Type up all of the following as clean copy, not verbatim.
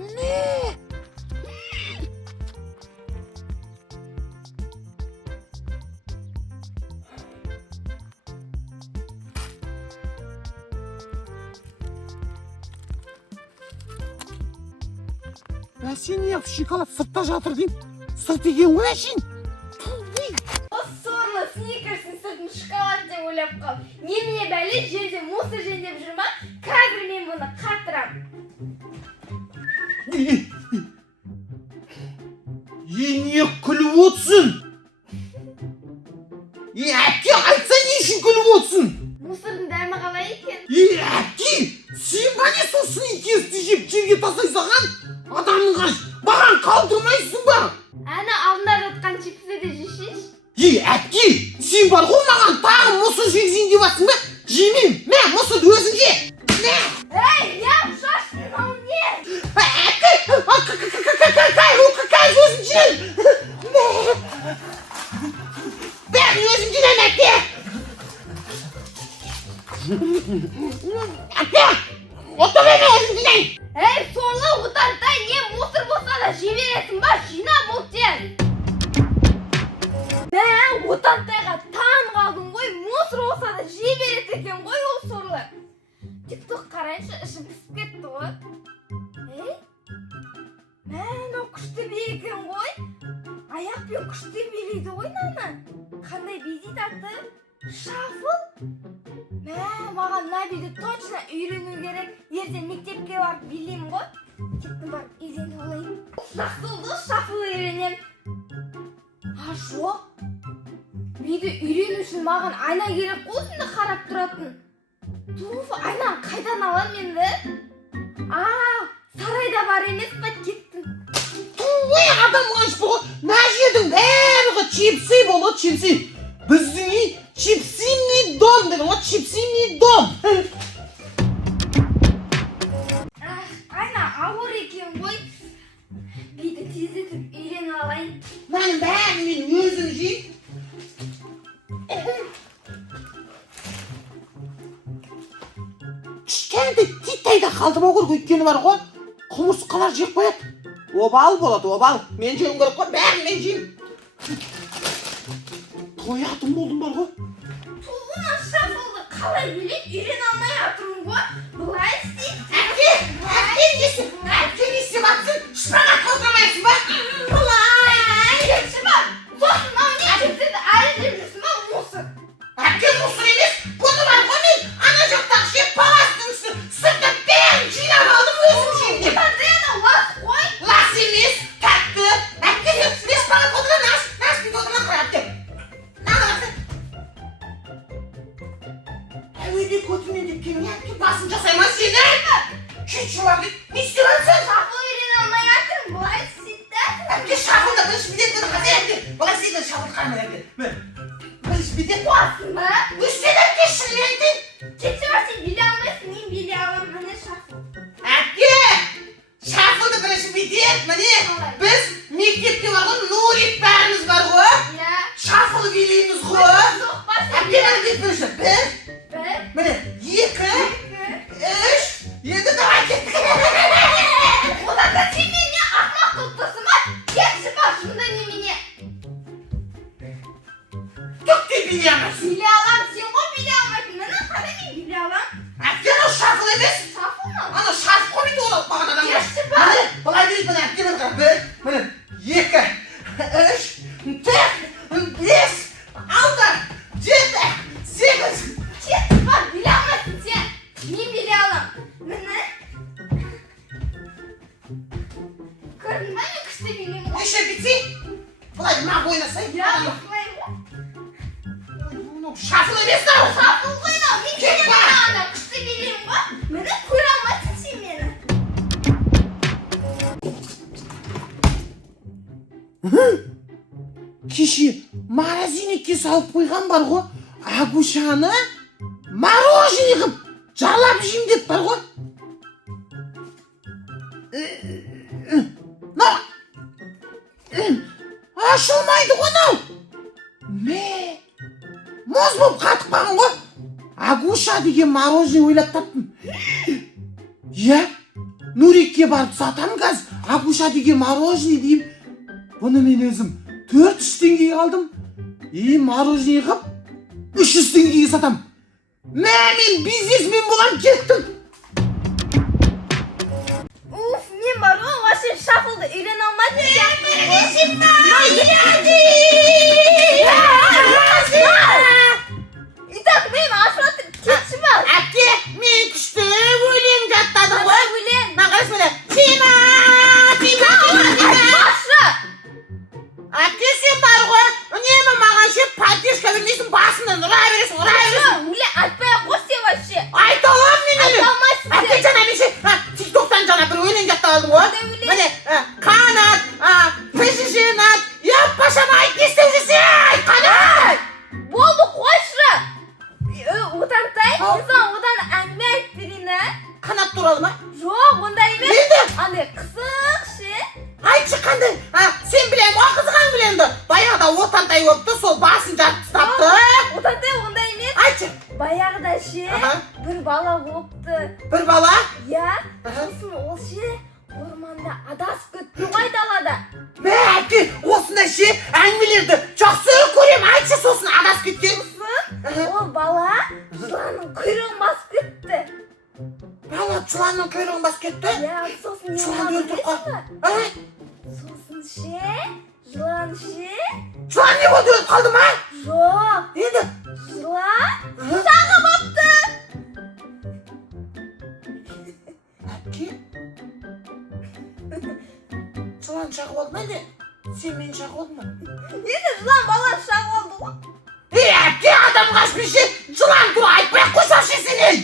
Не. Сен не шоколад сыртта жатыр деймін. Сырт екен ғой әшейін. Сорлы сникерстің сыртын шоколад деп ойлап қал. Немене бәле жерде мусор жендеп жүр ма? Қазір мен бұны қатырам. Не күліп отырсың? Әпке, айтса не үшін күліп отырсың? Мусордың дәмі қалай екен? Әпке, сен ба не сол сникерсті жеп жерге тастай салған? Адамның қаш, маған қалдырмайсың ба? Әні алдында жатқан чипсті де жешеш. Әпке, сен бар ғой маған тағы мұсыр жегізейін деп жатсың ба? Жемеймін, мә, мұсырды өзің же. Мә. Ей, ям, шашты, мынау не? Әпке, какай өзің же. Бәрін өзің жинайын, әпке. Әпке, отыр мен өзің жинайын. Ей, сорлы отардай, не мусор болса да жебересің ба? Жина бұл тез. Мә, отантайға таң қалдым ғой, мусор болса да жебереді екен ғой ол сорлы. Тикток қарайыншы, ішім пісіп кетті ғой. Ей? Мә, мынау күшті би екен ғой. Аяқпен күшті билейді ғой наны. Қандай би дейді аты? Шафл? Мә, маған мына биді точно үйрену керек. Ертең мектепке барып билеймін ғой. Кеттім барып үйреніп алайын. Жақсы болды, шафл үйренем. А жоқ? Биді үйрену үшін маған айна керек қой, осында қарап тұратын. Туф, айнаны қайдан алам енді? Сарайда бар емес па, кеттім. Ой, адам қаш бұл, мына жердің бәрігі чипсы болды, чипсы. Біздің үй чипсимный дом деді, вот чипсимный дом. Айна ауыр екен ғой. Биді тездетіп үйреніп алайын. Мынаның бәрін мен өзім жеймін. Кішкентай титтайда қалдырмау керек, өйткені бар ғой, құмырсқалар жеп қояды. Обал болады, обал. Мен жеуім керек қой, бәрін мен жеймін. Тоятын болдым бар ғой. Туғына шафылды қалай білет үйрене алмай атырмын ғой. Бұлай істейді. Әпке не істеп атсың? Шпаға қалдырмайсың ба? Бұлай. Кетші бар. Сосын мынау не жепседі әлі жеп жүрсің ба, мусор. Әпке мусор емес, бұны бар ғой мен ана жақтағы жеп баластың сыртта бәрін жинап алдым өзім жеймін деп. Тандена лас қой. Лас емес, тәтті. Әпке деп шпаға толтырған, наш бит отырған қой әпке. Әуеде көтімен деп келген әпке басын жасайма сені. Күйші бар деп, не істеп атсың? Шафыл үйрене алмай атырмын, бұлай істейді. Әпке шафылда бірінші бедеттен қазай әпке. Бұлай істейді шафылды қармай әпке. Бірінші бедет. Қуасың ба? Өстен әпке шынымен айтайын. Кетші бар, сен биле алмайсың, мен биле аламын, міне шафыл. Әпке, шафылды бірінші бедет, міне. Біз мектепте бар ғой, Нурик бәріміз бар ғой. Шафыл билейміз ғой. Әпке, мені деп бірінші. Бір. Міне, екі. Үш. Енді давай кеттік. Одан да сен мене ақмақ қылып тұрсың ба? Кетші бар, шында немене. Түкте билей алмайсың. Биле алам, сен ғой биле алмайтын. Міне қандай мен биле алам? Әпке, анау шафыл емес. Шафыл ма? Анау шафыл ғой мені олап қалған адам. Кетші бар. Міне, былай билейді, міне әпке міне қара. Бір, міне, екі, үш, төрт, бес, алты, жеті, сегіз. Кетші бар, биле алмайсың сен. Мен биле алам. Міне. Көрдің ба, мен күшті билеймін ғой. Еще бітсе, былай мақ ойнасай. Шафыл емес ау. Шафыл ғой мынау, мен сенен ана күшті билеймін ғой. Міне көре алмайсың сен мені. Кеше морозильникке салып қойған бар ғой, Агушаны мороженое қып жалап жеймін деп бар ғой. Ашылмайды ғой мынау. Мұз болып қатып қалған ғой. Агуша деген мороженое ойлап таптым. Иә, Nurikке barып сатам қазір. Акуша деген мороженое дейм. Бұны мен өзім 400 теңгеге алдым. Мороженое қып 300 теңгеге сатам. Мен бизнесмен болам, кеттім. Уф, мен бар ғой, вообще шафлды үйрене алмадым. Итак, мен ашыратын кетші бар. Әпке, мен күшті өлең жаттадым ғой. Өлең. Маған сөйле. Тима. Башы. Әпке, сен бар ғой. Үнемі маған ше поддержка бермейсің, басымнан ұра бересің. Өлең айтпай ақ қой сен вообще. Айта аламын мен өлең. Айта алмайсың сен. Әпке, жаңа мен ше тиктоктан жаңа бір өлең жаттап алдым ғой. Міне, қанат, пішішінат, яппашам айт, не істеп жүрсің? Қанат! Болды, қойшы. Отантай, одан әңгіме айтып берейін, ә? Қанат туралы ма? Жоқ, ондай емес. Енді? Андай қызық ше. Айтшы қандай? Сен білем, о қызған білемді. Баяғыда отантай болыпты, сол басын жарып тастапты. Отантай ондай емес. Айтшы. Баяғыда ше бір бала болыпты. Бір бала? Иә, сосын ол ше орманда адасып кетті ғой далада. Әпке, осындай ше әңгімелерді жақсы көрем. Айтшы, сосын адасып кеткен. Ол бала жыланның құйрығын басып кетті. Бала жыланның құйрығын басып кетті? Иә, сосын не Жыланды болды өлтіріп білесің қалды. ба? Сосын ше, жылан ше. Жылан не болды, өліп қалды ма? Жоқ, Енді? жылан шағып апты. Әпке? Жылан шағып алды ма әлде? Сен мені шағып алдың ма? Енді жылан баланы шағып алды ғой. Әпке, адам қашпеші жылан туа айтпай ақ қойсам ше сенен.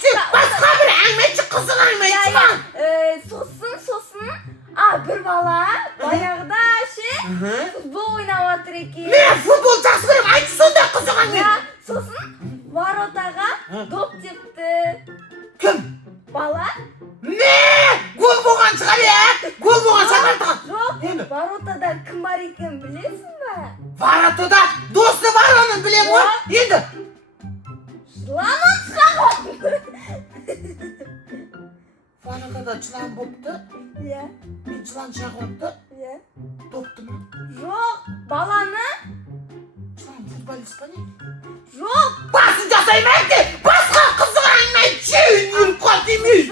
Сен басқа бір әңгіме айтшы, қызық әңгіме айтшы маған. Сосын, бір бала баяғыда ше футбол ойнап жатыр екен. Мен футбол жақсы көрем, айтшы сондай қызық әңгіме. Сосын воротаға доп тепті. Кім? Бала? Гол болған шығар, гол болған шақыртыған. Жоқ, воротада кім бар екен білесің ба? Воротада досы бар, оны білем ғой. Енді? Жыланын шағып. Воротада жылан болыпты. Иә. Мен жылан шағыпты. Иә. Допты ма? Жоқ, баланы? Жылан футболист па не? Жоқ. Басын жасайма әкте! Басқа қызық әңгіме айтшы! Өліп қалды демей!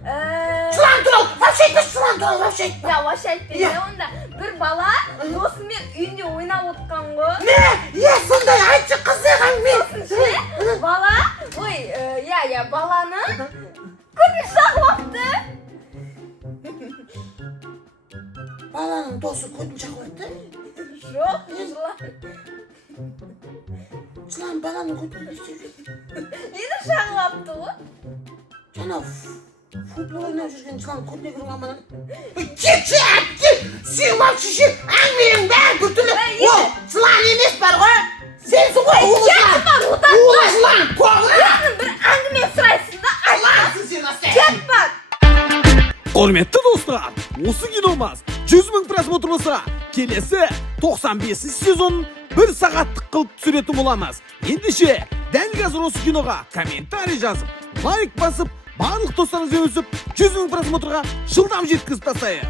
Жылан туралы, вообще айтпас, жылан туралы вообще айтпа. Я вообще айтпайды онда. Бір бала досымен үйінде ойнап отқан ғой. Сондай айтшы қызық әңгіме! Бала, баланы көтін шағып апты. Баланың досы көтін шағып апты? Жоқ, жылан. Жылан баланың көтін істеп жүр. Енді шағып апты ғой. Жаңа футбол ойнап жүрген жылан көтіне кіріп қалмадан. Кетші әпке! Сен вообще ше әңгіменің бәрі біртүрлі. Ол жылан емес бар ғой. Сенсің ғой улы жылан. Улы жылан. Өзің бір әңгіме сұрайсың да Жылансың сен астай. кет бар. Құрметті достар, осы киномыз 100 000 просмотр болса, келесі 95 сезон 1 сағаттық қылып түсіретін боламыз. Ендеше, дәл қазір осы киноға комментарий жазып, лайк басып, барлық достарыңызбен өсіп 100 000 просмотрға жылдам жеткізіп тастайық.